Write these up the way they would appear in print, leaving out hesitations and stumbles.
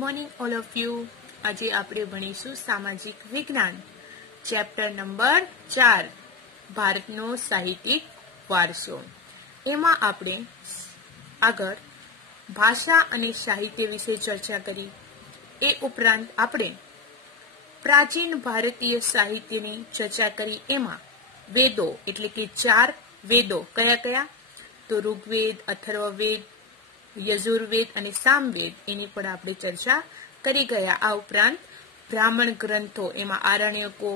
Morning all of you. આજે આપણે ભણીશું સામાજિક વિજ્ઞાન ચેપ્ટર નંબર 4 ભારતનો સાહિત્યિક વારસો. એમાં આપણે આગળ ભાષા અને સાહિત્ય વિશે ચર્ચા કરી. એ ઉપરાંત આપણે પ્રાચીન ભારતીય સાહિત્યની ચર્ચા કરી. એમાં વેદો એટલે કે 4 વેદો કયા કયા, તો ઋગ્વેદ, અથર્વવેદ, યજુર્વેદ અને સામવેદ, એની પણ આપણે ચર્ચા કરી ગયા. આ ઉપરાંત બ્રાહ્મણ ગ્રંથો, એમાં આરણ્યકો,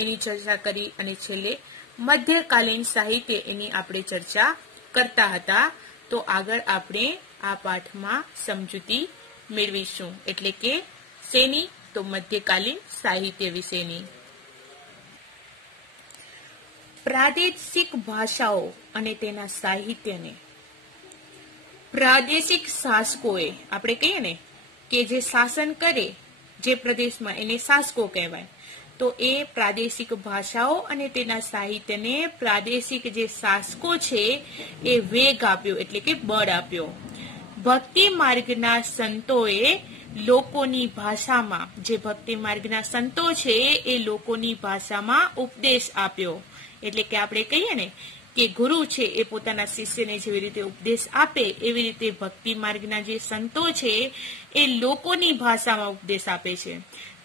એની ચર્ચા કરી. અને છેલ્લે મધ્યકાલીન સાહિત્ય, એની આપણે ચર્ચા કરતા હતા. તો આગળ આપણે આ પાઠમાં સમજૂતી મેળવીશું. એટલે કે શેની? તો મધ્યકાલીન સાહિત્ય વિશેની. પ્રાદેશિક ભાષાઓ અને તેના સાહિત્યને પ્રાદેશિક શાસકોએ, આપણે કહીએ ને કે જે શાસન કરે જે પ્રદેશમાં, એને શાસકો કહેવાય. તો એ પ્રાદેશિક ભાષાઓ અને તેના સાહિત્યને પ્રાદેશિક જે શાસકો છે એ વેગ આપ્યો, એટલે કે બળ આપ્યો. ભક્તિ માર્ગના સંતોએ લોકોની ભાષામાં, જે ભક્તિ માર્ગના સંતો છે એ લોકોની ભાષામાં ઉપદેશ આપ્યો. એટલે કે આપણે કહીએ ને કે ગુરુ છે એ પોતાના શિષ્યને જેવી રીતે ઉપદેશ આપે, એવી રીતે ભક્તિ માર્ગના જે સંતો છે એ લોકોની ભાષામાં ઉપદેશ આપે છે.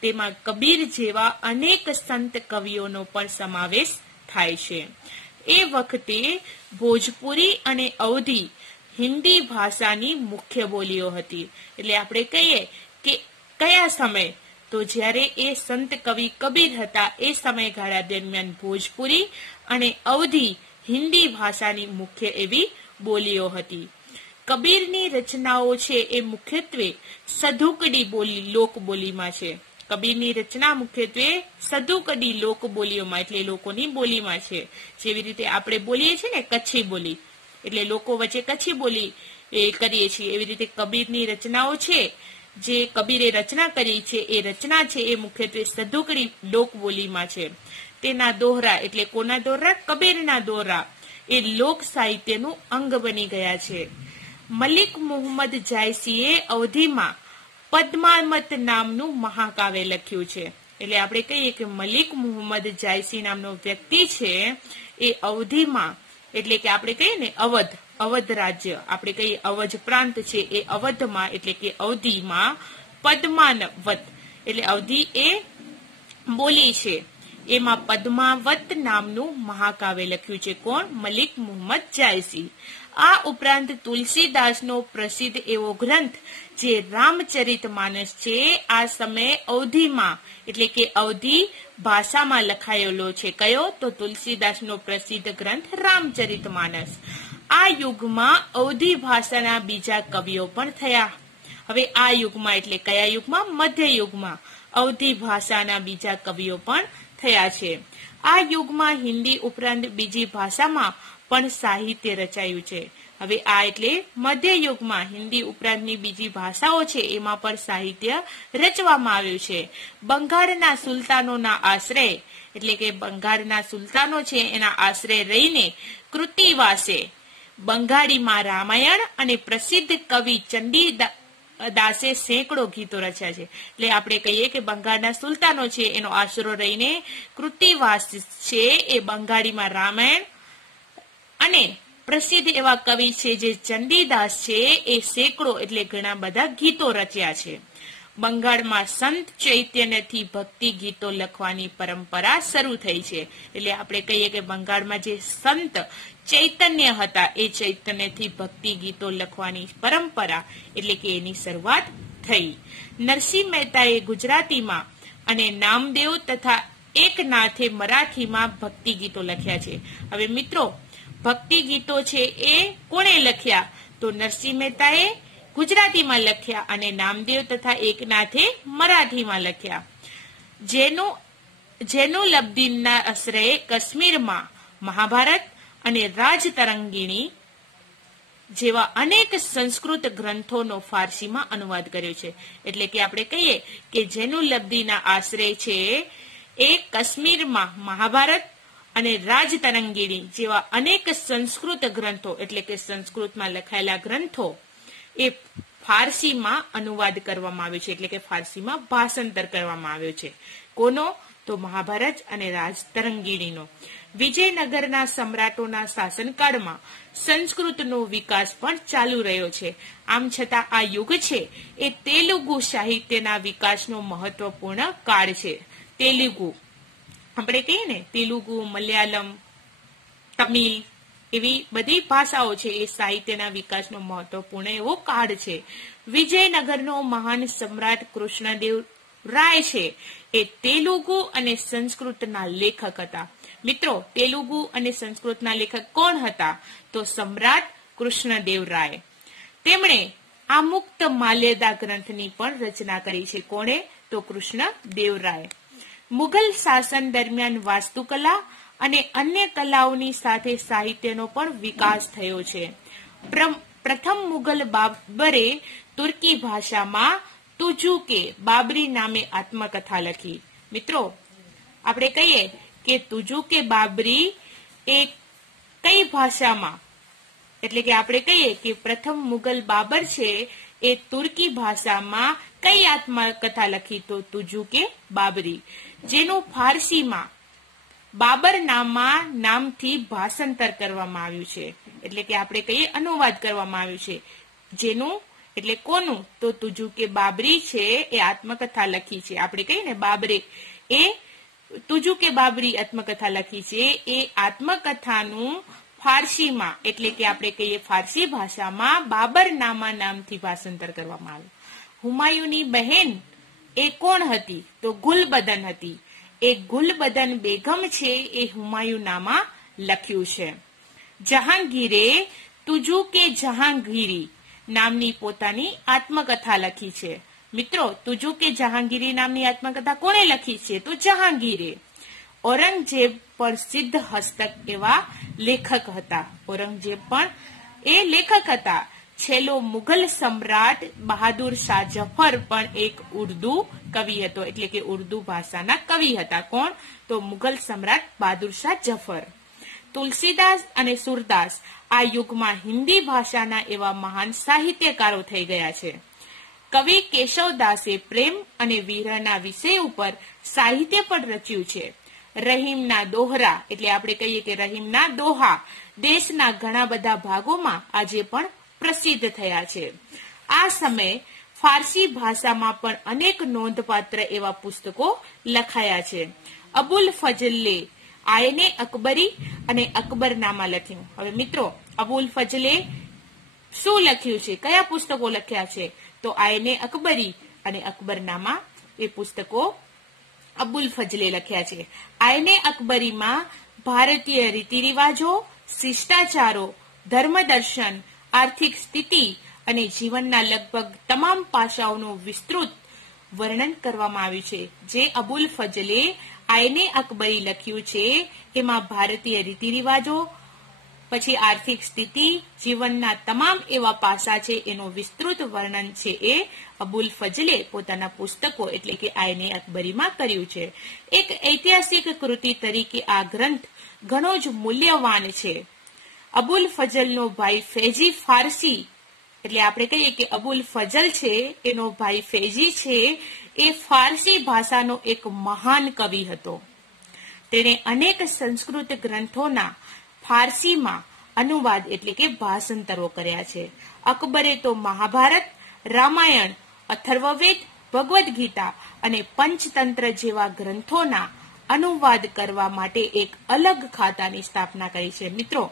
તેમાં કબીર જેવા અનેક સંત કવિઓનો પણ સમાવેશ થાય છે. એ વખતે ભોજપુરી અને અવધી હિન્દી ભાષાની મુખ્ય બોલીઓ હતી. એટલે આપણે કહીએ કે કયા સમય, તો જ્યારે એ સંત કવિ કબીર હતા એ સમયગાળા દરમિયાન ભોજપુરી અને અવધી હિન્દી ભાષાની મુખ્ય એવી બોલીઓ હતી. કબીરની રચનાઓ છે એ મુખ્યત્વે સધુકડી બોલી, લોકબોલીમાં છે. કબીરની રચના મુખ્યત્વે સધુકડી લોકબોલીઓમાં, એટલે લોકોની બોલીમાં છે. જેવી રીતે આપણે બોલીએ છીએ ને કચ્છી બોલી, એટલે લોકો વચ્ચે કચ્છી બોલી કરીએ છીએ, એવી રીતે કબીરની રચનાઓ છે, જે કબીરે રચના કરી છે એ રચના છે એ મુખ્યત્વે સધુકડી લોકબોલીમાં છે. તેના દોહરા, એટલે કોના દોહરા? કબીરના દોહરા, એ લોક સાહિત્યનું અંગ બની ગયા છે. મલિક મુહમ્મદ જાયસીએ અવધીમાં પદ્માવત નામનું મહાકાવ્ય લખ્યું છે. એટલે આપણે કહીએ કે મલિક મુહમ્મદ જાયસી નામનો વ્યક્તિ છે એ અવધીમાં, એટલે કે આપણે કહીએ ને અવધ રાજ્ય, આપણે કહીએ અવધ પ્રાંત છે એ અવધમાં, એટલે કે અવધીમાં પદ્માવત, એટલે અવધી એ બોલી છે, એમાં પદ્માવત નામનું મહાકાવ્ય લખ્યું છે. કોણ? મલિક મુહમ્મદ જાયસી. આ ઉપરાંત તુલસીદાસનો પ્રસિદ્ધ એવો ગ્રંથ જે રામચરિતમાનસ છે, આ સમયે અવધીમાં, એટલે કે અવધી ભાષામાં લખાયેલો છે. કયો? તો તુલસીદાસનો પ્રસિદ્ધ ગ્રંથ રામચરિતમાનસ. આ યુગમાં અવધી ભાષાના બીજા કવિઓ પણ થયા. હવે આ યુગમાં, એટલે કયા યુગમાં? મધ્ય યુગમાં અવધી ભાષાના બીજા કવિઓ પણ થયા છે. આ યુગમાં હિન્દી ઉપરાંત બીજી ભાષામાં પણ સાહિત્ય રચાયું છે. હવે આ એટલે મધ્ય યુગમાં હિન્દી ઉપરાંતની બીજી ભાષાઓ છે એમાં પણ સાહિત્ય રચવામાં આવ્યું છે. બંગાળના સુલતાનોના આશ્રય, એટલે કે બંગાળના સુલતાનો છે એના આશ્રય રહીને કૃતિવાસે બંગાળીમાં રામાયણ અને પ્રસિદ્ધ કવિ ચંડીદાસે સેંકડો ગીતો રચ્યા છે. એટલે આપણે કહીએ કે બંગાળના સુલતાનો છે એનો આશરો રહીને કૃતિવાસ છે એ બંગાળીમાં રામાયણ અને પ્રસિદ્ધ એવા કવિ છે જે ચંડીદાસ છે એ સેંકડો, એટલે ઘણા બધા ગીતો રચ્યા છે. બંગાળમાં સંત ચૈતન્યથી ભક્તિ ગીતો લખવાની પરંપરા શરૂ થઈ છે. એટલે આપણે કહીએ કે બંગાળમાં જે સંત ચૈતન્ય હતા એ ચૈતન્યથી ભક્તિ ગીતો લખવાની પરંપરા, એટલે કે એની શરૂઆત થઈ. નરસિંહ મહેતાએ ગુજરાતીમાં અને નામદેવ તથા એકનાથે મરાઠીમાં ભક્તિ ગીતો લખ્યા છે. હવે મિત્રો, ભક્તિ ગીતો છે એ કોણે લખ્યા? તો નરસિંહ મહેતાએ ગુજરાતીમાં લખ્યા અને નામદેવ તથા એકનાથે મરાઠીમાં લખ્યા. જૈનુલબ્દીનના આશ્રયે કાશ્મીરમાં મહાભારત અને રાજતરંગીણી જેવા અનેક સંસ્કૃત ગ્રંથોનો ફારસીમાં અનુવાદ કર્યો છે. એટલે કે આપણે કહીએ કે જૈનુલબ્દીના આશ્રય છે એ કાશ્મીરમાં મહાભારત અને રાજતરંગીણી જેવા અનેક સંસ્કૃત ગ્રંથો, એટલે કે સંસ્કૃતમાં લખાયેલા ગ્રંથો એ ફારસીમાં અનુવાદ કરવામાં આવ્યો છે, એટલે કે ફારસીમાં ભાષાંતર કરવામાં આવ્યો છે. કોનો? તો મહાભારત અને રાજતરંગીણીનો. વિજયનગરના સમ્રાટોના શાસનકાળમાં સંસ્કૃતનો વિકાસ પણ ચાલુ રહ્યો છે. આમ છતાં આ યુગ છે એ તેલુગુ સાહિત્યના વિકાસનો મહત્વપૂર્ણ કાળ છે. તેલુગુ આપણે કહીએ ને, તેલુગુ, મલયાલમ, તમિલ, એવી બધી ભાષાઓ છે એ સાહિત્યના વિકાસનો મહત્વપૂર્ણ એવો કાળ છે. વિજયનગરનો મહાન સમ્રાટ કૃષ્ણદેવ રાય છે એ તેલુગુ અને સંસ્કૃતના લેખક હતા. મિત્રો, તેલુગુ અને સંસ્કૃતના લેખક કોણ હતા? તો સમ્રાટ કૃષ્ણદેવ રાય. તેમણે આમુક્ત માલ્યદા ગ્રંથની પણ રચના કરી છે. કોણે? તો કૃષ્ણદેવ રાય. મુઘલ શાસન દરમિયાન વાસ્તુકલા અને અન્ય કલાઓની સાથે સાહિત્યનો પણ વિકાસ થયો છે. પ્રથમ મુઘલ બાબરે તુર્કી ભાષામાં તુજુકે બાબરી નામે આત્મકથા લખી. મિત્રો, આપણે કહીએ કે તુજુકે બાબરી એ કઈ ભાષામાં, એટલે કે આપણે કહીએ કે પ્રથમ મુઘલ બાબર છે એ તુર્કી ભાષામાં કઈ આત્મકથા લખી? તો તુજુકે બાબરી, જેનું ફારસીમાં બાબર નામથી ભાષાંતર કરવામાં આવ્યું છે, એટલે કે આપણે કહીએ અનુવાદ કરવામાં આવ્યું છે. જેનું એટલે કોનું? તો તુજુકે બાબરી છે એ આત્મકથા લખી છે. આપણે કહીએ ને બાબરે, એ તુજુકે બાબરી આત્મકથા લખી છે. એ આત્મકથાનું ફારસીમાં, એટલે કે આપણે કહીએ ફારસી ભાષામાં બાબર નામથી ભાષાંતર કરવામાં આવ્યું. હુમાયુની બહેન એ કોણ હતી? તો ગુલબદન હતી. એ ગુલબદન બેગમ છે એ હુમાયુનામાં લખ્યું છે. જહાંગીરે તુજુકે જહાંગીરી નામની પોતાની આત્મકથા લખી છે. મિત્રો, તુજુકે જહાંગીરી નામની આત્મકથા કોણે લખી છે? તો જહાંગીરે. ઔરંગઝેબ પણ સિદ્ધ હસ્તક એવા લેખક હતા. ઔરંગઝેબ પણ એ લેખક હતા. છેલ્લો મુઘલ સમ્રાટ બહાદુર શાહ જફર પણ એક ઉર્દુ કવિ હતો, એટલે કે ઉર્દુ ભાષાના કવિ હતા. કોણ? તો મુઘલ સમ્રાટ બહાદુર શાહ જફર. તુલસીદાસ અને સુરદાસ આ યુગમાં હિન્દી ભાષાના એવા મહાન સાહિત્યકારો થઈ ગયા છે. કવિ કેશવદાસે પ્રેમ અને વિરહના વિષય ઉપર સાહિત્ય પણ રચ્યું છે. રહીમના દોહરા, એટલે આપણે કહીએ કે રહીમના દોહા દેશના ઘણા બધા ભાગોમાં આજે પણ પ્રસિદ્ધ થયા છે. આ સમયે ફારસી ભાષામાં પણ અનેક નોંધપાત્ર એવા પુસ્તકો લખાયા છે. અબુલ ફજલે આયને અકબરી અને અકબરનામા લખ્યું. હવે મિત્રો, અબુલ ફજલે શું લખ્યું છે? કયા પુસ્તકો લખ્યા છે? તો આયને અકબરી અને અકબરનામા એ પુસ્તકો અબુલ ફજલે લખ્યા છે. આયને અકબરીમાં ભારતીય રીતિ રિવાજો, શિષ્ટાચારો, ધર્મદર્શન, આર્થિક સ્થિતિ અને જીવનના લગભગ તમામ પાસાઓનું વિસ્તૃત વર્ણન કરવામાં આવ્યું છે. જે અબુલ ફજલે આયને અકબરી લખ્યું છે એમાં ભારતીય રીતિ રિવાજો, પછી આર્થિક સ્થિતિ, જીવનના તમામ એવા પાસા છે એનું વિસ્તૃત વર્ણન છે એ અબુલ ફજલે પોતાના પુસ્તકો એટલે કે આયને અકબરીમાં કર્યું છે. એક ઐતિહાસિક કૃતિ તરીકે આ ગ્રંથ ઘણો જ મૂલ્યવાન છે. અબુલ ફજલનો ભાઈ ફૈજી ફારસી, એટલે આપણે કહીએ કે અબુલ ફજલ છે એનો ભાઈ ફૈજી છે એ ફારસી ભાષાનો એક મહાન કવિ હતો. તેણે અનેક સંસ્કૃત ગ્રંથોના ફારસીમાં અનુવાદ એટલે કે ભાષાંતરો કર્યા છે. અકબરે તો મહાભારત, રામાયણ, અથર્વવેદ, ભગવદ્ ગીતા અને પંચતંત્ર જેવા ગ્રંથોના અનુવાદ કરવા માટે એક અલગ ખાતાની સ્થાપના કરી છે. મિત્રો,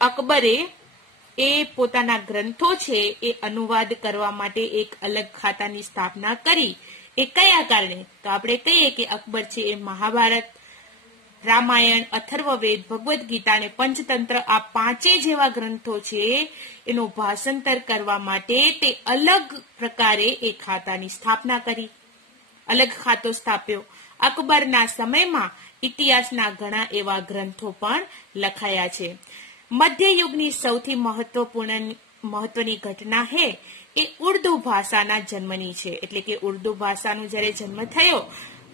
અકબરે એ પોતાના ગ્રંથો છે એ અનુવાદ કરવા માટે એક અલગ ખાતાની સ્થાપના કરી. એ કયા કારણે? તો આપણે કહીએ કે અકબર છે એ મહાભારત, રામાયણ, અથર્વવેદ, ભગવદ્ ગીતા અને પંચતંત્ર આ પાંચે જેવા ગ્રંથો છે એનું ભાષાંતર કરવા માટે તે અલગ પ્રકારે એ ખાતાની સ્થાપના કરી, અલગ ખાતો સ્થાપ્યો. અકબરના સમયમાં ઇતિહાસના ઘણા એવા ગ્રંથો પણ લખાયા છે. મધ્યયુગની સૌથી મહત્વની ઘટના છે એ ઉર્દુ ભાષાના જન્મની છે. એટલે કે ઉર્દુ ભાષાનો જ્યારે જન્મ થયો,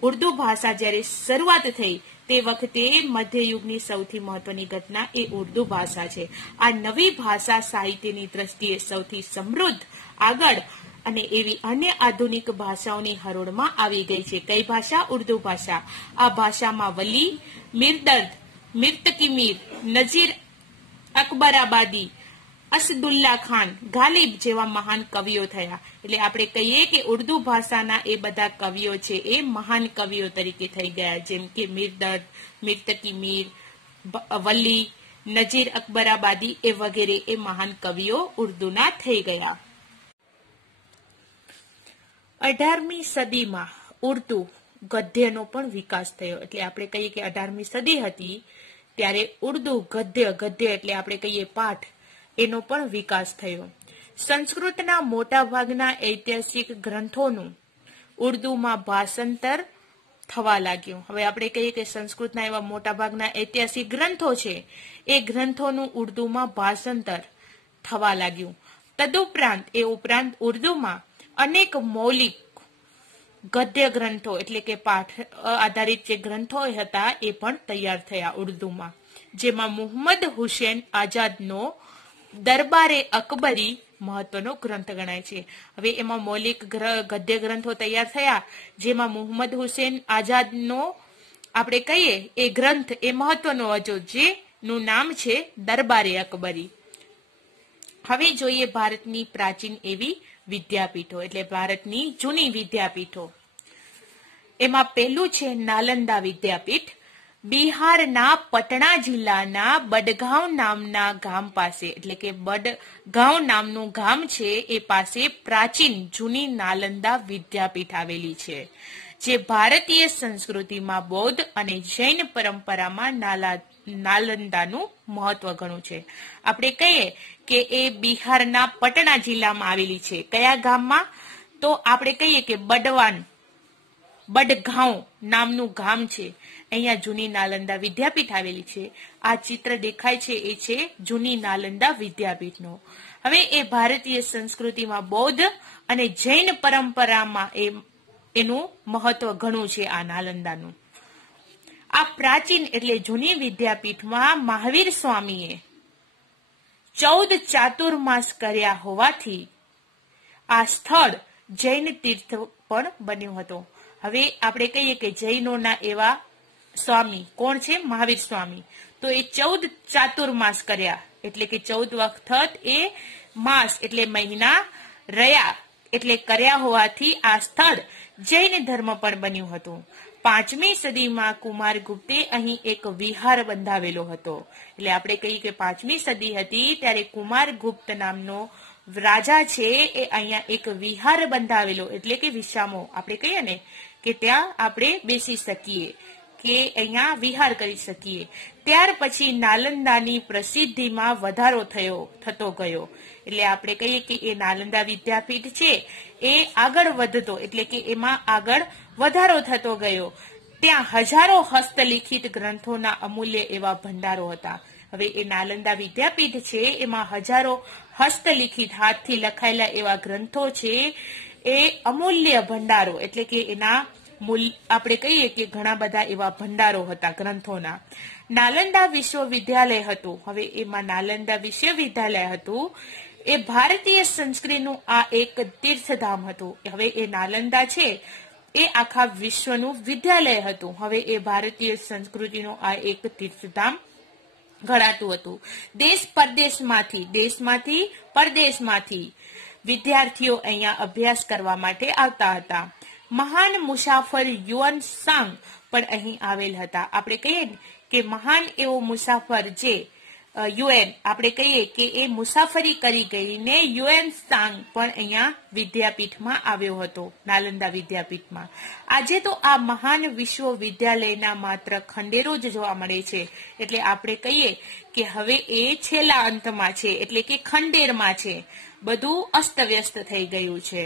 ઉર્દુ ભાષા જ્યારે શરૂઆત થઈ તે વખતે મધ્યયુગની સૌથી મહત્વની ઘટના એ ઉર્દુ ભાષા છે. આ નવી ભાષા સાહિત્યની દ્રષ્ટિએ સૌથી સમૃદ્ધ, આગળ અને એવી અન્ય આધુનિક ભાષાઓની હરોળમાં આવી ગઈ છે. કઈ ભાષા? ઉર્દુ ભાષા. આ ભાષામાં વલી, મિરદર્દ, મિર્તકી મીર, નજીર અકબરાબાદી, અસદુલ્લા ખાન, ગાલિબ જેવા મહાન કવિઓ થયા. એટલે આપણે કહીએ કે ઉર્દુ ભાષાના એ બધા કવિઓ છે એ મહાન કવિઓ તરીકે થઈ ગયા, જેમ કે મિરદર્દ, મિર્તકી મીર, વલી, નજીર અકબરાબાદી એ વગેરે એ મહાન કવિઓ ઉર્દુના થઈ ગયા. 18મી સદીમાં ઉર્દુ ગદ્યનો પણ વિકાસ થયો. એટલે આપણે કહીએ કે 18મી સદી હતી ત્યારે ઉર્દુ ગદ્ય એટલે આપણે કહીએ પાઠ, એનો પણ વિકાસ થયો. સંસ્કૃતના મોટા ભાગના ઐતિહાસિક ગ્રંથોનું ઉર્દુમાં ભાષાંતર થવા લાગ્યું. હવે આપણે કહીએ કે સંસ્કૃતના એવા મોટા ભાગના ઐતિહાસિક ગ્રંથો છે એ ગ્રંથોનું ઉર્દુમાં ભાષાંતર થવા લાગ્યું. તદુપરાંત ઉર્દુમાં અનેક મૌલિક ગદ્ય ગ્રંથો એટલે કે પાઠ આધારિત જે ગ્રંથો હતા એ પણ તૈયાર થયા ઉર્દુમાં, જેમાં મુહમ્મદ હુસેન આઝાદનો દરબારે અકબરી મહત્વનો ગ્રંથ ગણાય છે. હવે એમાં મૌલિક ગદ્ય ગ્રંથો તૈયાર થયા, જેમાં મુહમ્મદ હુસેન આઝાદનો આપણે કહીએ એ ગ્રંથ એ મહત્વનો હતો, જેનું નામ છે દરબારે અકબરી. હવે જોઈએ ભારતની પ્રાચીન એવી વિદ્યાપીઠો, એટલે ભારતની જૂની વિદ્યાપીઠો. એમાં પહેલું છે નાલંદા વિદ્યાપીઠ. બિહારના પટણા જિલ્લાના બડગાંવ નામના ગામ પાસે, એટલે કે બડગાંવ નામનું ગામ છે એ પાસે પ્રાચીન જૂની નાલંદા વિદ્યાપીઠ આવેલી છે, જે ભારતીય સંસ્કૃતિમાં બૌદ્ધ અને જૈન પરંપરામાં નાલંદાનું મહત્વ ઘણું છે. આપણે કહીએ કે એ બિહારના પટણા જિલ્લામાં આવેલી છે. કયા ગામમાં? તો આપણે કહીએ કે બડગાંવ નામનું ગામ છે, અહીંયા જૂની નાલંદા વિદ્યાપીઠ આવેલી છે. આ ચિત્ર દેખાય છે એ છે જૂની નાલંદા વિદ્યાપીઠનો. હવે એ ભારતીય સંસ્કૃતિમાં બૌદ્ધ અને જૈન પરંપરામાં એનું મહત્વ ઘણું છે આ નાલંદાનું. આ પ્રાચીન એટલે જૂની વિદ્યાપીઠમાં મહાવીર સ્વામીએ 14 ચાતુર્માસ કર્યા હોવાથી આ સ્થળ જૈન તીર્થ પણ બન્યું હતું. હવે આપણે કહીએ કે જૈનોના એવા સ્વામી કોણ છે? મહાવીર સ્વામી. તો એ 14 ચાતુર્માસ કર્યા, એટલે કે 14 વખત એ માસ એટલે મહિના રહ્યા એટલે કર્યા હોવાથી આ સ્થળ જૈન ધર્મ પણ બન્યું હતું. 5મી સદીમાં કુમારગુપ્તે અહીં એક વિહાર બંધાવેલો હતો. એટલે આપણે કહીએ કે 5મી સદી હતી ત્યારે કુમારગુપ્ત નામનો રાજા છે એ અહીંયા એક વિહાર બંધાવેલો, એટલે કે વિસામો આપણે કહીએ ને કે ત્યાં આપણે બેસી શકીએ, કે અહીંયા વિહાર કરી શકીએ. ત્યાર પછી નાલંદાની પ્રસિદ્ધિમાં વધારો થતો ગયો. એટલે આપણે કહીએ કે એ નાલંદા વિદ્યાપીઠ છે એ આગળ વધતો, એટલે કે એમાં આગળ વધારો થતો ગયો. ત્યાં હજારો હસ્તલિખિત ગ્રંથોના અમૂલ્ય એવા ભંડારો હતા. હવે એ નાલંદા વિદ્યાપીઠ છે એમાં હજારો હસ્તલિખિત હાથથી લખાયેલા એવા ગ્રંથો છે એ અમૂલ્ય ભંડારો, એટલે કે એના આપણે કહીએ કે ઘણા બધા એવા ભંડારો હતા ગ્રંથોના. નાલંદા વિશ્વવિદ્યાલય હતું. હવે એમાં નાલંદા વિશ્વવિદ્યાલય હતું એ ભારતીય સંસ્કૃતિનું આ એક તીર્થધામ હતું. હવે એ નાલંદા છે એ આખા વિશ્વનું વિદ્યાલય હતું. હવે એ ભારતીય સંસ્કૃતિનું આ એક તીર્થધામ ગણાતું હતું. દેશમાંથી પરદેશમાંથી વિદ્યાર્થીઓ અહીંયા અભ્યાસ કરવા માટે આવતા હતા. મહાન મુસાફર યુએન સાંગ પણ અહીં આવેલ હતા. આપણે કહીએ કે મહાન એવો મુસાફર જે યુએન આપણે કહીએ કે એ મુસાફરી કરી ગઈને યુએન સાંગ પણ અહીંયા વિદ્યાપીઠમાં આવ્યો હતો, નાલંદા વિદ્યાપીઠમાં. આજે તો આ મહાન વિશ્વવિદ્યાલયના માત્ર ખંડેરો જ જોવા મળે છે. એટલે આપણે કહીએ કે હવે એ છેલ્લા અંતમાં છે, એટલે કે ખંડેરમાં છે. બધું અસ્તવ્યસ્ત થઈ ગયું છે,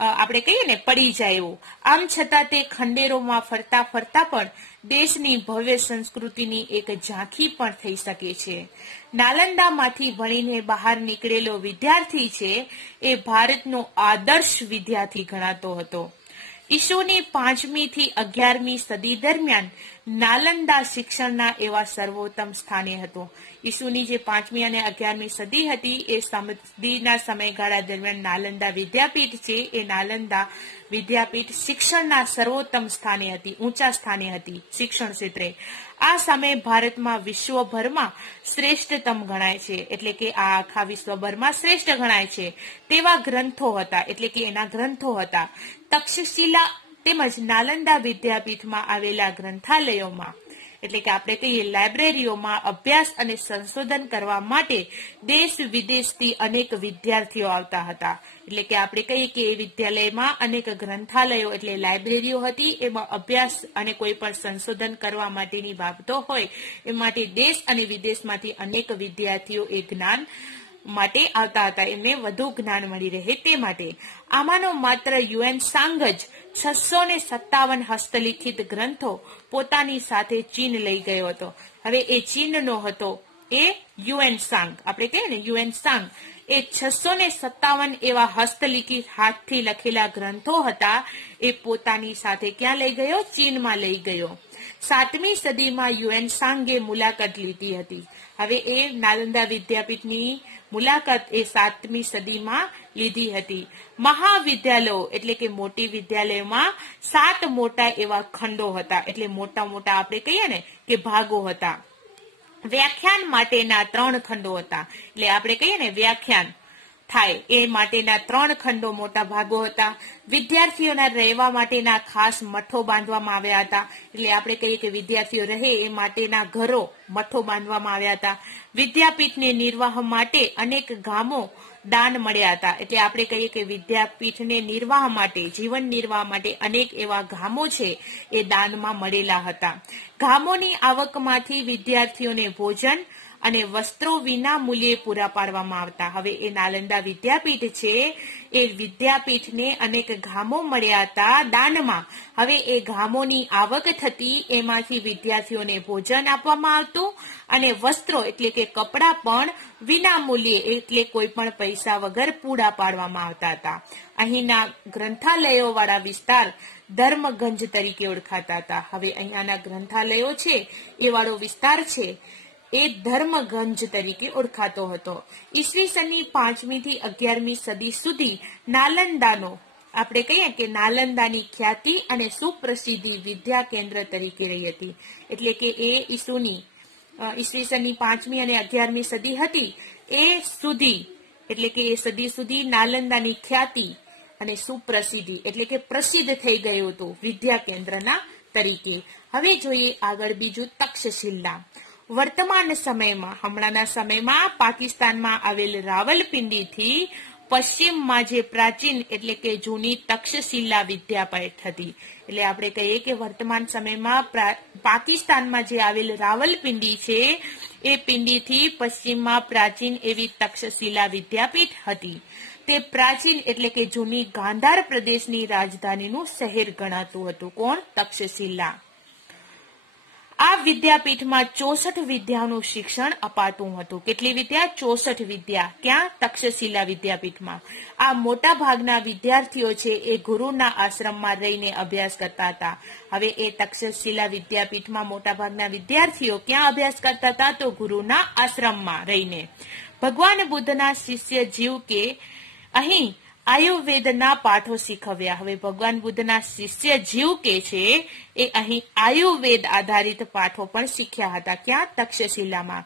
આપણે કહીએ ને પડી જાય એવું. આમ છતાં તે ખંડેરોમાં ફરતા પણ દેશની ભવ્ય સંસ્કૃતિની એક ઝાંખી પણ થઈ શકે છે. નાલંદામાંથી ભણીને બહાર નીકળેલો વિદ્યાર્થી છે એ ભારતનો આદર્શ વિદ્યાર્થી ગણાતો હતો. ઈસુની 5મી થી 11મી સદી દરમિયાન નાલંદા શિક્ષણના એવા સર્વોત્તમ સ્થાને હતું. ઈસુની જે 5મી અને 11મી સદી હતી એ સદીના સમયગાળા દરમિયાન નાલંદા વિદ્યાપીઠ છે એ નાલંદા વિદ્યાપીઠ શિક્ષણના સર્વોત્તમ સ્થાને હતી, ઊંચા સ્થાને હતી શિક્ષણ ક્ષેત્રે. આ સમય ભારતમાં વિશ્વભરમાં શ્રેષ્ઠતમ ગણાય છે, એટલે કે આ આખા વિશ્વભરમાં શ્રેષ્ઠ ગણાય છે તેવા ગ્રંથો હતા, એટલે કે એના ગ્રંથો હતા. તક્ષશિલા તેમજ નાલંદા વિદ્યાપીઠમાં આવેલા ગ્રંથાલયોમાં, એટલે કે આપણે કહીએ લાઇબ્રેરીઓમાં અભ્યાસ અને સંશોધન કરવા માટે દેશ વિદેશથી અનેક વિદ્યાર્થીઓ આવતા હતા. એટલે કે આપણે કહીએ કે એ વિદ્યાલયમાં અનેક ગ્રંથાલયો એટલે લાઇબ્રેરીઓ હતી, એમાં અભ્યાસ અને કોઈ પણ સંશોધન કરવા માટેની બાબતો હોય એ માટે દેશ અને વિદેશમાંથી અનેક વિદ્યાર્થીઓ એ જ્ઞાન માટે આવતા હતા, એમને વધુ જ્ઞાન મળી રહે તે માટે. આમાંનો માત્ર યુએન સાંગ જ 657 હસ્તલિખિત ગ્રંથો પોતાની સાથે ચીન લઈ ગયો હતો. હવે એ ચીનનો હતો એ યુએન સાંગ, આપણે કહીએ ને યુએન સાંગ, એ 657 એવા હસ્તલિખિત હાથથી લખેલા ગ્રંથો હતા એ પોતાની સાથે ક્યાં લઈ ગયો? ચીનમાં લઈ ગયો. 7મી સદીમાં યુએન સાંગે મુલાકાત લીધી હતી. હવે એ નાલંદા વિદ્યાપીઠની મુલાકાત એ 7મી સદીમાં લીધી હતી. મહાવિદ્યાલયો એટલે કે મોટી વિદ્યાલયોમાં 7 મોટા એવા ખંડો હતા, એટલે મોટા મોટા આપણે કહીએ ને કે ભાગો હતા. વ્યાખ્યાન માટેના 3 ખંડો હતા, એટલે આપણે કહીએ ને વ્યાખ્યાન થાય એ માટેના 3 ખંડો મોટા ભાગો હતા. વિદ્યાર્થીઓના રહેવા માટેના ખાસ મઠો બાંધવામાં આવ્યા હતા, એટલે આપણે કહીએ કે વિદ્યાર્થીઓ રહે એ માટેના ઘરો મઠો બાંધવામાં આવ્યા હતા. વિદ્યાપીઠને નિર્વાહ માટે અનેક ગામો દાન મળ્યા હતા, એટલે આપણે કહીએ કે વિદ્યાપીઠને નિર્વાહ માટે, જીવન નિર્વાહ માટે અનેક એવા ગામો છે એ દાનમાં મળેલા હતા. ગામોની આવકમાંથી વિદ્યાર્થીઓને ભોજન અને વસ્ત્રો વિના મૂલ્યે પૂરા પાડવામાં આવતા. હવે એ નાલંદા વિદ્યાપીઠ છે એ વિદ્યાપીઠને અનેક ગામો મળ્યા હતા દાનમાં. હવે એ ગામોની આવક થતી એમાંથી વિદ્યાર્થીઓને ભોજન આપવામાં આવતું અને વસ્ત્રો એટલે કે કપડાં પણ વિના મૂલ્યે એટલે કોઈ પણ પૈસા વગર પૂરા પાડવામાં આવતા હતા. અહીંના ગ્રંથાલયો વાળા વિસ્તાર ધર્મગંજ તરીકે ઓળખાતા હતા. હવે અહીંયાના ગ્રંથાલયો છે એ વાળો વિસ્તાર છે એ ધર્મગંજ તરીકે ઓળખાતો હતો. ઈસવીસનની 5મી થી 11મી સદી સુધી નાલંદાનો, આપણે કહીએ કે નાલંદાની ખ્યાતિ અને સુપ્રસિદ્ધિ વિદ્યા કેન્દ્ર તરીકે રહી હતી. એટલે કે એ ઈસવીસનની 5મી અને 11મી સદી હતી એ સુધી, એટલે કે એ સદી સુધી નાલંદાની ખ્યાતિ અને સુપ્રસિદ્ધિ એટલે કે પ્રસિદ્ધ થઈ ગયું હતું વિદ્યા કેન્દ્રના તરીકે. હવે જોઈએ આગળ બીજું તક્ષશિલા. વર્તમાન સમયમાં, હમણાંના સમયમાં પાકિસ્તાનમાં આવેલ રાવલપિંડીથી પશ્ચિમમાં જે પ્રાચીન એટલે કે જૂની તક્ષશિલા વિદ્યાપીઠ હતી, એટલે આપણે કહીએ કે વર્તમાન સમયમાં પાકિસ્તાનમાં જે આવેલ રાવલપિંડી છે એ પિંડીથી પશ્ચિમમાં પ્રાચીન એવી તક્ષશિલા વિદ્યાપીઠ હતી. તે પ્રાચીન એટલે કે જૂની ગાંધાર પ્રદેશની રાજધાનીનું શહેર ગણાતું હતું. કોણ? તક્ષશિલા. આ વિદ્યાપીઠમાં 64 વિદ્યાઓનું શિક્ષણ અપાતું હતું. કેટલી વિદ્યા? 64 વિદ્યા. ક્યાં? તક્ષશિલા વિદ્યાપીઠમાં. આ મોટા ભાગના વિદ્યાર્થીઓ છે એ ગુરુના આશ્રમમાં રહીને અભ્યાસ કરતા હતા. હવે એ તક્ષશિલા વિદ્યાપીઠમાં મોટા ભાગના વિદ્યાર્થીઓ ક્યાં અભ્યાસ કરતા હતા? તો ગુરુના આશ્રમમાં રહીને. ભગવાન બુદ્ધના શિષ્ય જીવ કે અહીં આયુર્વેદના પાઠો શીખવ્યા. હવે ભગવાન બુદ્ધના શિષ્ય જીવ કે છે એ અહીં આયુર્વેદ આધારિત પાઠો પણ શીખ્યા હતા. ક્યાં? તક્ષશિલામાં.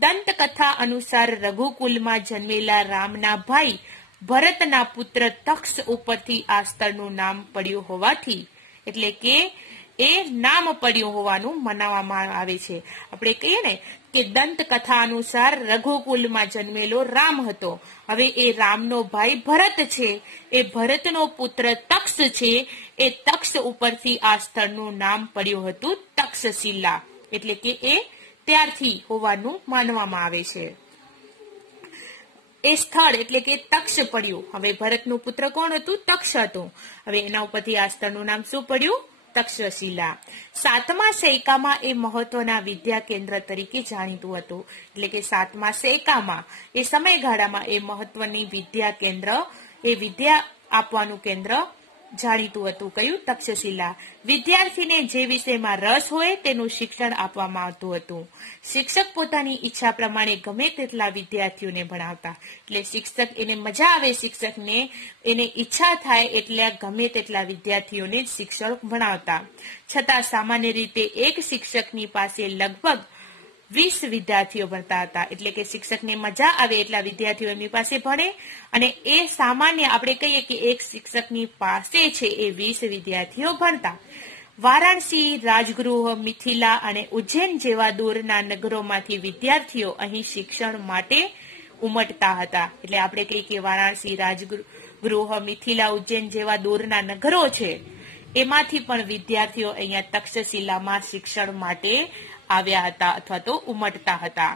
દંતકથા અનુસાર રઘુકુલમાં જન્મેલા રામના ભાઈ ભરતના પુત્ર તક્ષ ઉપરથી આ સ્થળનું નામ પડ્યું હોવાથી, એટલે કે એ નામ પડ્યું હોવાનું મનાવવામાં આવે છે. આપણે કહીએ ને કે દંતકથા અનુસાર રઘુકુલમાં જન્મેલો રામ હતો. હવે એ રામનો ભાઈ ભરત છે, એ ભરતનો પુત્ર તક્ષ છે, એ તક્ષ ઉપરથી આ સ્થળનું નામ પડ્યું હતું તક્ષશિલા, એટલે કે એ ત્યારથી હોવાનું માનવામાં આવે છે. એ સ્થળ એટલે કે તક્ષ પડ્યું. હવે ભરતનું પુત્ર કોણ હતું? તક્ષ હતું. હવે એના ઉપરથી આ સ્થળનું નામ શું પડ્યું? તક્ષશિલા. 7મા સૈકામાં એ મહત્વના વિદ્યા કેન્દ્ર તરીકે જાણીતું હતું. એટલે કે 7મા સૈકામાં એ સમયગાળામાં એ મહત્વની વિદ્યા કેન્દ્ર, એ વિદ્યા આપવાનું કેન્દ્ર જાણીતું હતું. કયું? તક્ષશિલા. વિદ્યાર્થીને જે વિષયમાં રસ હોય તેનું શિક્ષણ આપવામાં આવતું હતું. શિક્ષક પોતાની ઈચ્છા પ્રમાણે ગમે તેટલા વિદ્યાર્થીઓને ભણાવતા. એટલે શિક્ષક એને મજા આવે, શિક્ષકને એને ઈચ્છા થાય એટલે ગમે તેટલા વિદ્યાર્થીઓને શિક્ષક ભણાવતા. છતાં સામાન્ય રીતે એક શિક્ષકની પાસે લગભગ 20 વિદ્યાર્થીઓ ભણતા હતા. એટલે કે શિક્ષકને મજા આવે એટલા વિદ્યાર્થીઓ એમની પાસે ભણે, અને એ સામાન્ય આપણે કહીએ કે એક શિક્ષકની પાસે છે એ 20 વિદ્યાર્થીઓ ભણતા. વારાણસી, રાજગૃહ, મિથિલા અને ઉજ્જૈન જેવા દૂરના નગરોમાંથી વિદ્યાર્થીઓ અહીં શિક્ષણ માટે ઉમટતા હતા. એટલે આપણે કહીએ કે વારાણસી, રાજગૃહ, મિથિલા, ઉજ્જૈન જેવા દૂરના નગરો છે, એમાંથી પણ વિદ્યાર્થીઓ અહીંયા તક્ષશિલામાં શિક્ષણ માટે આવ્યા હતા અથવા તો ઉમટતા હતા.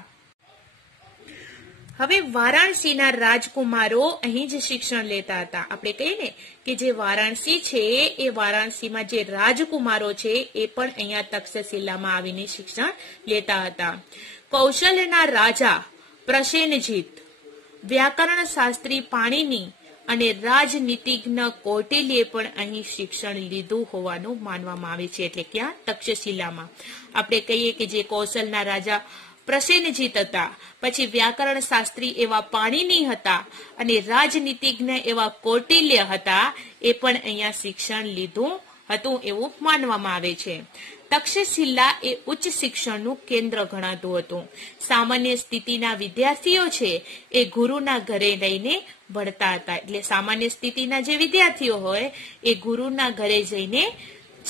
હવે વારાણસીના રાજકુમારો અહીં જ શિક્ષણ લેતા હતા. આપણે કહીએ ને કે જે વારાણસી છે એ વારાણસીમાં જે રાજકુમારો છે એ પણ અહીંયા તક્ષશિલામાં આવીને શિક્ષણ લેતા હતા. કૌશલના રાજા પ્રસેનજીત, વ્યાકરણ શાસ્ત્રી પાણિની અને રાજનીતિજ્ઞ કૌટિલ્યે પણ અહીં શિક્ષણ લીધું હોવાનું માનવામાં આવે છે. એટલે ક્યાં? તક્ષશિલામાં. આપણે કહીએ કે જે કૌશલના રાજા પ્રસેનજીત હતા, પછી વ્યાકરણ શાસ્ત્રી એવા પાણિની હતા, અને રાજનીતિજ્ઞ એવા કૌટિલ્ય હતા, એ પણ અહીંયા શિક્ષણ લીધું હતું એવું માનવામાં આવે છે. તક્ષશિલા એ ઉચ્ચ શિક્ષણનું કેન્દ્ર ગણાતું હતું. સામાન્ય સ્થિતિના વિદ્યાર્થીઓ છે એ ગુરુના ઘરે રહીને ભણતા હતા. એટલે સામાન્ય સ્થિતિના જે વિદ્યાર્થીઓ હોય એ ગુરુના ઘરે જઈને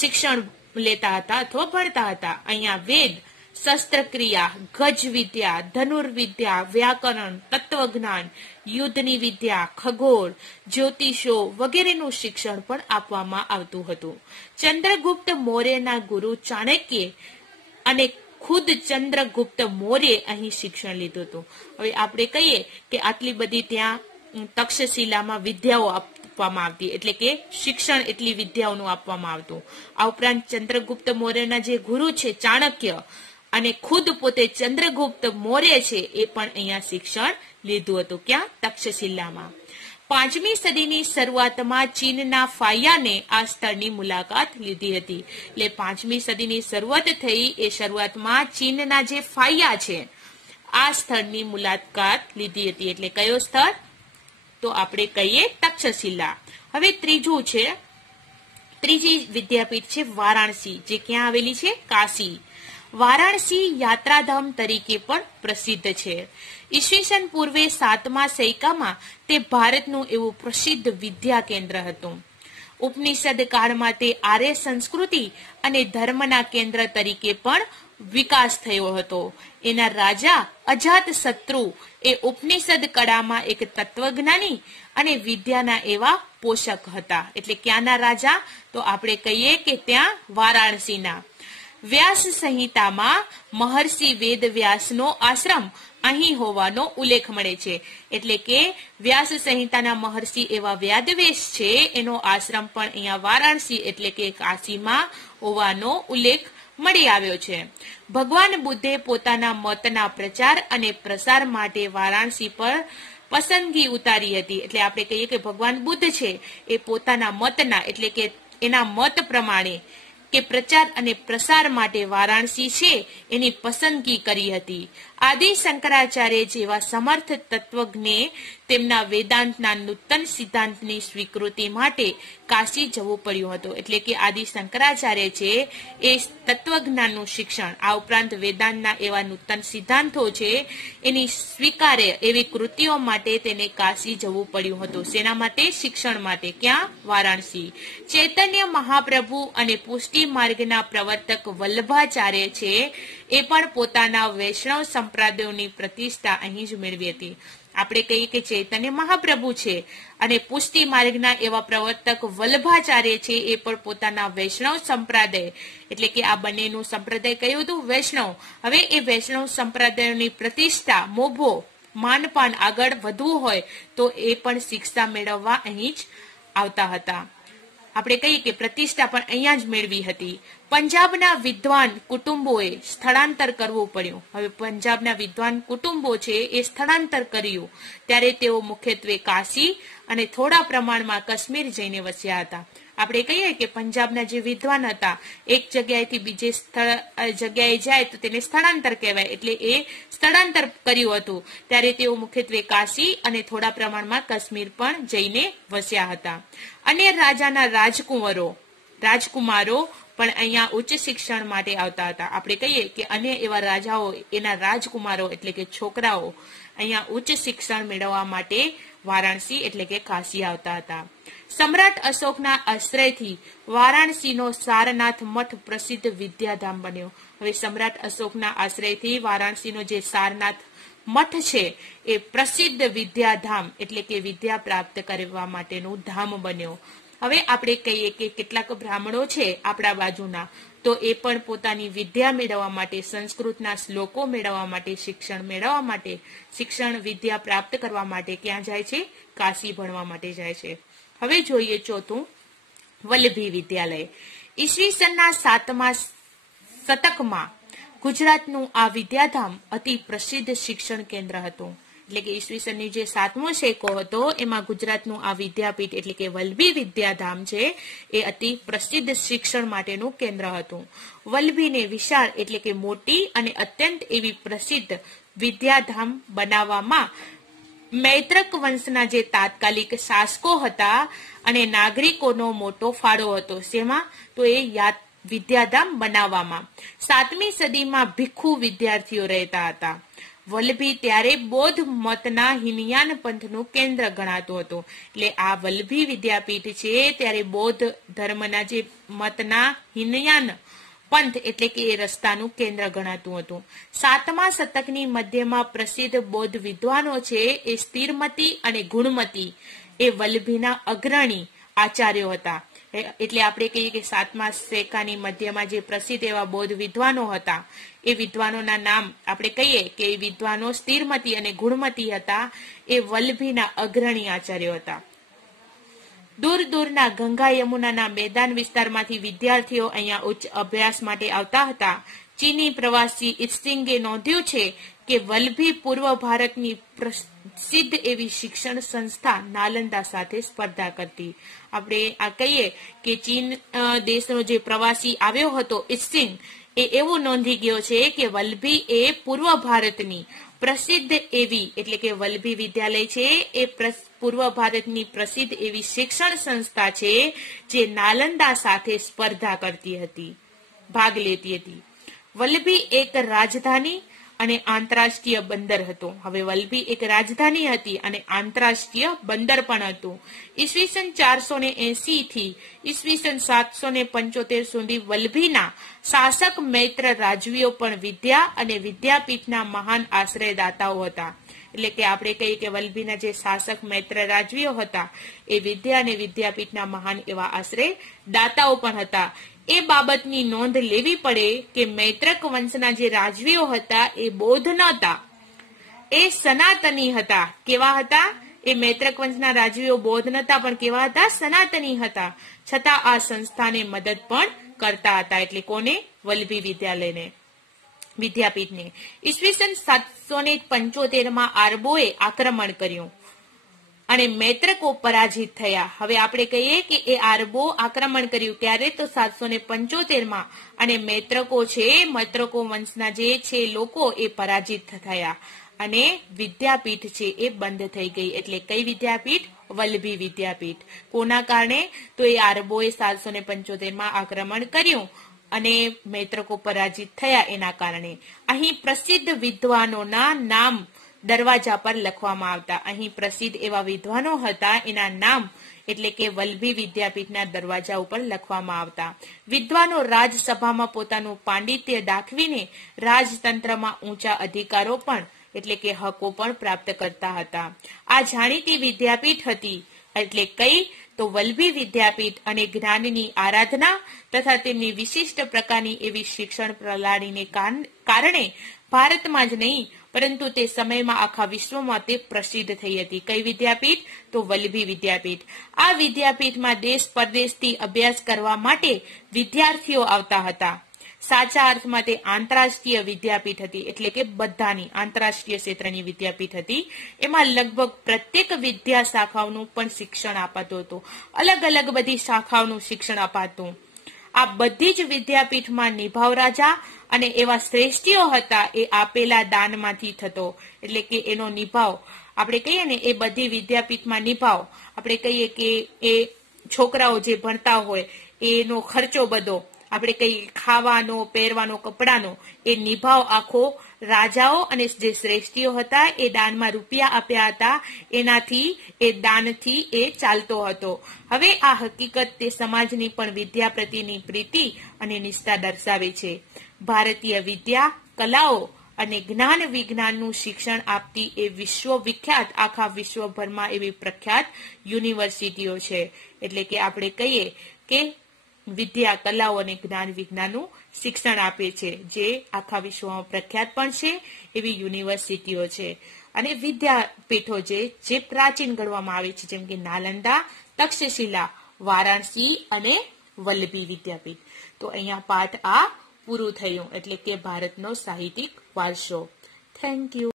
શિક્ષણ લેતા હતા અથવા ભણતા હતા. અહીંયા વેદ, શસ્ત્રક્રિયા, ગજ વિદ્યા, ધનુર્વિદ્યા, વ્યાકરણ, તત્વજ્ઞાન, યુદ્ધની વિદ્યા, ખગોળ, જ્યોતિષો વગેરેનું શિક્ષણ પણ આપવામાં આવતું હતું. ચંદ્રગુપ્ત મૌર્યના ગુરુ ચાણક્ય અને ખુદ ચંદ્રગુપ્ત મૌર્ય અહીં શિક્ષણ લીધું હતું. હવે આપણે કહીએ કે આટલી બધી ત્યાં તક્ષશિલામાં વિદ્યાઓ આપવામાં આવતી, એટલે કે શિક્ષણ એટલી વિદ્યાઓનું આપવામાં આવતું. આ ઉપરાંત ચંદ્રગુપ્ત મૌર્યના જે ગુરુ છે ચાણક્ય અને ખુદ પોતે ચંદ્રગુપ્ત મૌર્ય છે એ પણ અહીંયા શિક્ષણ લીધું હતું. ક્યાં? તક્ષશિલામાં. 5મી સદીની શરૂઆતમાં ચીનના ફાયાને આ સ્થળની મુલાકાત લીધી હતી. એટલે 5મી સદીની શરૂઆત થઈ એ શરૂઆતમાં ચીનના જે ફાયા છે આ સ્થળની મુલાકાત લીધી હતી. એટલે કયો સ્થળ? તો આપણે કહીએ તક્ષશિલા. હવે ત્રીજી વિદ્યાપીઠ છે વારાણસી, જે ક્યાં આવેલી છે? કાશી. વારાણસી યાત્રાધામ તરીકે પણ પ્રસિદ્ધ છે. ઈસવીસન પૂર્વે 7મા સૈકામાં તે ભારતનું એવું પ્રસિદ્ધ વિદ્યા કેન્દ્ર હતું. ઉપનિષદ કાળમાં તે આર્ય સંસ્કૃતિ અને ધર્મના કેન્દ્ર તરીકે પણ વિકાસ થયો હતો. એના રાજા અજાત શત્રુ એ ઉપનિષદ કળામાં એક તત્વજ્ઞાની અને વિદ્યાના એવા પોષક હતા. એટલે ક્યાંના રાજા? તો આપણે કહીએ કે ત્યાં વારાણસીના. વ્યાસ સંહિતામાં મહર્ષિ વેદ વ્યાસનો આશ્રમ અહીં હોવાનો ઉલ્લેખ મળે છે. એટલે કે વ્યાસ સંહિતાના મહર્ષિ એવા વ્યાદવેશ છે એનો આશ્રમ પણ અહીંયા વારાણસી એટલે કે કાશીમાં હોવાનો ઉલ્લેખ મળી આવ્યો છે. ભગવાન બુદ્ધે પોતાના મતના પ્રચાર અને પ્રસાર માટે વારાણસી પર પસંદગી ઉતારી હતી. એટલે આપણે કહીએ કે ભગવાન બુદ્ધ છે એ પોતાના મતના એટલે કે એના મત પ્રમાણે કે પ્રચાર અને પ્રસાર માટે વારાણસી છે એની પસંદગી કરી હતી. આદિ શંકરાચાર્ય જેવા સમર્થ તત્વજ્ઞે તેમના વેદાંતના નૂતન સિદ્ધાંતની સ્વીકૃતિ માટે કાશી જવું પડ્યું હતું. એટલે કે આદિ શંકરાચાર્ય છે એ તત્વજ્ઞાનનું શિક્ષણ, આ ઉપરાંત વેદાંતના એવા નૂતન સિદ્ધાંતો છે એની સ્વીકારે એવી કૃતિઓ માટે તેને કાશી જવું પડ્યું હતું. શેના માટે? શિક્ષણ માટે. ક્યાં? વારાણસી. ચૈતન્ય મહાપ્રભુ અને પુષ્ટિ માર્ગના પ્રવર્તક વલ્લભાચાર્ય છે એ પણ પોતાના વૈષ્ણવ સંપ્રદાયોની પ્રતિષ્ઠા અહીં જ મેળવી હતી. આપણે કહીએ કે ચૈતન્ય મહાપ્રભુ છે અને પુષ્ટિ માર્ગના એવા પ્રવર્તક વલ્લભાચાર્ય છે એ પણ પોતાના વૈષ્ણવ સંપ્રદાય એટલે કે આ બંનેનું સંપ્રદાય કયું હતું? વૈષ્ણવ. હવે એ વૈષ્ણવ સંપ્રદાયોની પ્રતિષ્ઠા, મોભો, માનપાન આગળ વધવું હોય તો એ પણ શિક્ષા મેળવવા અહીં જ આવતા હતા. આપણે કહીએ કે પ્રતિષ્ઠા પણ અહીંયા જ મેળવી હતી. પંજાબના વિદ્વાન કુટુંબોએ સ્થળાંતર કરવું પડ્યું. હવે પંજાબના વિદ્વાન કુટુંબો છે એ સ્થળાંતર કર્યું ત્યારે તેઓ મુખ્યત્વે કાશી અને થોડા પ્રમાણમાં કાશ્મીર જઈને વસ્યા હતા. આપણે કહીએ કે પંજાબના જે વિદ્વાન હતા એક જગ્યાએથી બીજે જગ્યાએ જાય તો તેને સ્થળાંતર કહેવાય, એટલે એ સ્થળાંતર કર્યું હતું ત્યારે તેઓ મુખ્યત્વે કાશી અને થોડા પ્રમાણમાં કાશ્મીર પણ જઈને વસ્યા હતા. અને રાજાના રાજકુમારો પણ અહીંયા ઉચ્ચ શિક્ષણ માટે આવતા હતા. આપણે કહીએ કે અન્ય એવા રાજાઓ એના રાજકુમારો એટલે કે છોકરાઓ અહીંયા ઉચ્ચ શિક્ષણ મેળવવા માટે વારાણસી એટલે કે કાશી આવતા હતા. સમ્રાટ અશોકના આશ્રયથી વારાણસીનો સારનાથ મઠ પ્રસિદ્ધ વિદ્યાધામ બન્યો. હવે સમ્રાટ અશોકના આશ્રયથી વારાણસીનો જે સારનાથ મઠ છે એ પ્રસિદ્ધ વિદ્યાધામ એટલે કે વિદ્યા પ્રાપ્ત કરવા માટેનું ધામ બન્યો. હવે આપણે કહીએ કે કેટલાક બ્રાહ્મણો છે આપણા બાજુના, તો એ પણ પોતાની વિદ્યા મેળવવા માટે, સંસ્કૃતના શ્લોકો મેળવવા માટે, શિક્ષણ મેળવવા માટે, શિક્ષણ વિદ્યા પ્રાપ્ત કરવા માટે ક્યાં જાય છે? કાશી ભણવા માટે જાય છે. હવે જોઈએ ચોથું, વલ્લભી વિદ્યાલય. ઈસવીસનના 7મા શતકમાં ગુજરાતનું આ વિદ્યાધામ અતિ પ્રસિદ્ધ શિક્ષણ કેન્દ્ર હતું. એટલે કે ઈસવીસનની જે 7મો શેકો હતો એમાં ગુજરાતનું આ વિદ્યાપીઠ એટલે કે વલ્લભી વિદ્યાધામ છે એ અતિ પ્રસિદ્ધ શિક્ષણ માટેનું કેન્દ્ર હતું. વલ્લભીને વિશાળ એટલે કે મોટી અને અત્યંત એવી પ્રસિદ્ધ વિદ્યાધામ બનાવવામાં મૈત્રક વંશના જે તાત્કાલિક શાસકો હતા અને નાગરિકોનો મોટો ફાળો હતો. શેમાં? તો એ વિદ્યાધામ બનાવવામાં. 7મી સદીમાં ભિક્ષુ વિદ્યાર્થીઓ રહેતા હતા. વલ્લભી ત્યારે બૌદ્ધ મતના હિનયાન પંથનું કેન્દ્ર ગણાતું હતું. એટલે આ વલ્લભી વિદ્યાપીઠ છે ત્યારે બૌદ્ધ ધર્મના જે મતના હિનયાન પંથ એટલે કે એ રસ્તાનું કેન્દ્ર ગણાતું હતું. 7મા શતકની મધ્યમાં પ્રસિદ્ધ બૌદ્ધ વિદ્વાનો છે એ સ્થિરમતી અને ગુણમતી એ વલ્લભીના અગ્રણી આચાર્યો હતા. એટલે આપણે કહીએ કે 7મા શેકાની મધ્યમાં જે પ્રસિદ્ધ એવા બૌદ્ધ વિદ્વાનો હતા એ વિદ્વાનોના નામ આપણે કહીએ કે એ વિદ્વાનો સ્થિરમતી અને ગુણમતી હતા. એ વલ્લભીના અગ્રણી આચાર્યો હતા. દૂર દૂરના ગંગા યમુનાના મેદાન વિસ્તારમાંથી વિદ્યાર્થીઓ અહીંયા ઉચ્ચ અભ્યાસ માટે આવતા હતા. ચીની પ્રવાસી ઇત્સિંગે નોંધ્યું છે કે વલ્લભી પૂર્વ ભારતની પ્રસિદ્ધ એવી શિક્ષણ સંસ્થા નાલંદા સાથે સ્પર્ધા કરતી. આપણે આ કહીએ કે ચીન દેશનો જે પ્રવાસી આવ્યો હતો ઇત્સિંગ એ એવું નોંધી ગયો છે કે વલ્લભી એ પૂર્વ ભારતની પ્રસિદ્ધ એવી એટલે કે વલ્લભી વિદ્યાલય છે એ પૂર્વ ભારતની પ્રસિદ્ધ એવી શિક્ષણ સંસ્થા છે જે નાલંદા સાથે સ્પર્ધા કરતી હતી, ભાગ લેતી હતી. વલ્લભી એક રાજધાની અને આંતરરાષ્ટ્રીય બંદર હતું. હવે વલ્લભી એક રાજધાની હતી અને આંતરરાષ્ટ્રીય બંદર પણ હતું. ઈસવીસન 480 થી ઈસવીસન 775 સુધી વલ્લભીના શાસક મૈત્ર રાજવીઓ પણ વિદ્યા અને વિદ્યાપીઠના મહાન આશ્રયદાતાઓ હતા. એટલે કે આપણે કહીએ કે વલ્લભીના જે શાસક મૈત્ર રાજવીઓ હતા એ વિદ્યા અને વિદ્યાપીઠના મહાન એવા આશ્રયદાતાઓ પણ હતા. એ બાબતની નોંધ લેવી પડે કે મૈત્રક વંશના જે રાજવીઓ હતા એ બૌદ્ધ નહોતા, એ સનાતની હતા. કેવા હતા? એ મૈત્રક વંશના રાજવીઓ બૌદ્ધ નહોતા પણ કેવા હતા? સનાતની હતા. છતાં આ સંસ્થાને મદદ પણ કરતા હતા. એટલે કોને? વલ્લભી વિદ્યાલયને, વિદ્યાપીઠને. ઈસવીસન 775 આરબોએ આક્રમણ કર્યું અને મૈત્રકો પરાજિત થયા. હવે આપણે કહીએ કે એ આરબો આક્રમણ કર્યું ત્યારે તો 775 અને મૈત્રકો વંશના જે છે લોકો એ પરાજિત થયા અને વિદ્યાપીઠ છે એ બંધ થઈ ગઈ. એટલે કઈ વિદ્યાપીઠ? વલ્લભી વિદ્યાપીઠ. કોના કારણે? તો એ આરબોએ 775 આક્રમણ કર્યું અને મૈત્રકો પરાજિત થયા એના કારણે. અહીં પ્રસિદ્ધ વિદ્વાનોના નામ દરવાજા પર લખવામાં આવતા. અહીં પ્રસિદ્ધ એવા વિદ્વાનો હતા એના નામ એટલે કે વલ્લભી વિદ્યાપીઠના દરવાજા ઉપર લખવામાં આવતા. વિદ્વાનો રાજસભામાં પોતાનું પાંડિત્ય દાખવીને રાજતંત્રમાં ઊંચા અધિકારો પણ એટલે કે હકો પણ પ્રાપ્ત કરતા હતા. આ જાણીતી વિદ્યાપીઠ હતી. એટલે કઈ? તો વલ્લભી વિદ્યાપીઠ. અને જ્ઞાનની આરાધના તથા તેમની વિશિષ્ટ પ્રકારની એવી શિક્ષણ પ્રણાલીને કારણે ભારતમાં જ નહીં પરંતુ તે સમયમાં આખા વિશ્વમાં તે પ્રસિદ્ધ થઈ હતી. કઈ વિદ્યાપીઠ? તો વલ્લભી વિદ્યાપીઠ. આ વિદ્યાપીઠમાં દેશ પરદેશથી અભ્યાસ કરવા માટે વિદ્યાર્થીઓ આવતા હતા. સાચા અર્થમાં તે આંતરરાષ્ટ્રીય વિદ્યાપીઠ હતી, એટલે કે બધાની આંતરરાષ્ટ્રીય ક્ષેત્રની વિદ્યાપીઠ હતી. એમાં લગભગ પ્રત્યેક વિદ્યા શાખાઓનું પણ શિક્ષણ અપાતું હતું. અલગ અલગ બધી શાખાઓનું શિક્ષણ અપાતું. આ બધી જ વિદ્યાપીઠમાં નિભાવ રાજા અને એવા શ્રેષ્ઠીઓ હતા એ આપેલા દાનમાંથી થતો. એટલે કે એનો નિભાવ આપણે કહીએ ને, એ બધી વિદ્યાપીઠમાં નિભાવ આપણે કહીએ કે એ છોકરાઓ જે ભણતા હોય એનો ખર્ચો બધો આપણે કહીએ ખાવાનો, પહેરવાનો, કપડાનો, એ નિભાવ આખો રાજાઓ અને જે શ્રેષ્ઠીઓ હતા એ દાનમાં રૂપિયા આપ્યા હતા, એનાથી એ દાનથી એ ચાલતો હતો. હવે આ હકીકત તે સમાજની પણ વિદ્યા પ્રત્યેની પ્રીતિ અને નિષ્ઠા દર્શાવે છે. ભારતીય વિદ્યા, કલાઓ અને જ્ઞાન વિજ્ઞાનનું શિક્ષણ આપતી એ વિશ્વવિખ્યાત, આખા વિશ્વભરમાં એવી પ્રખ્યાત યુનિવર્સિટીઓ છે. એટલે કે આપણે કહીએ કે વિદ્યા, કલાઓ અને જ્ઞાન વિજ્ઞાનનું શિક્ષણ આપે છે, જે આખા વિશ્વમાં પ્રખ્યાત પણ છે એવી યુનિવર્સિટીઓ છે. અને વિદ્યાપીઠો જે પ્રાચીન ગણવામાં આવે છે, જેમ કે નાલંદા, તક્ષશિલા, વારાણસી અને વલ્લભી વિદ્યાપીઠ. તો અહીંયા પાઠ આ પૂરું થયું, એટલે કે ભારતનો સાહિત્યિક વારસો. Thank you.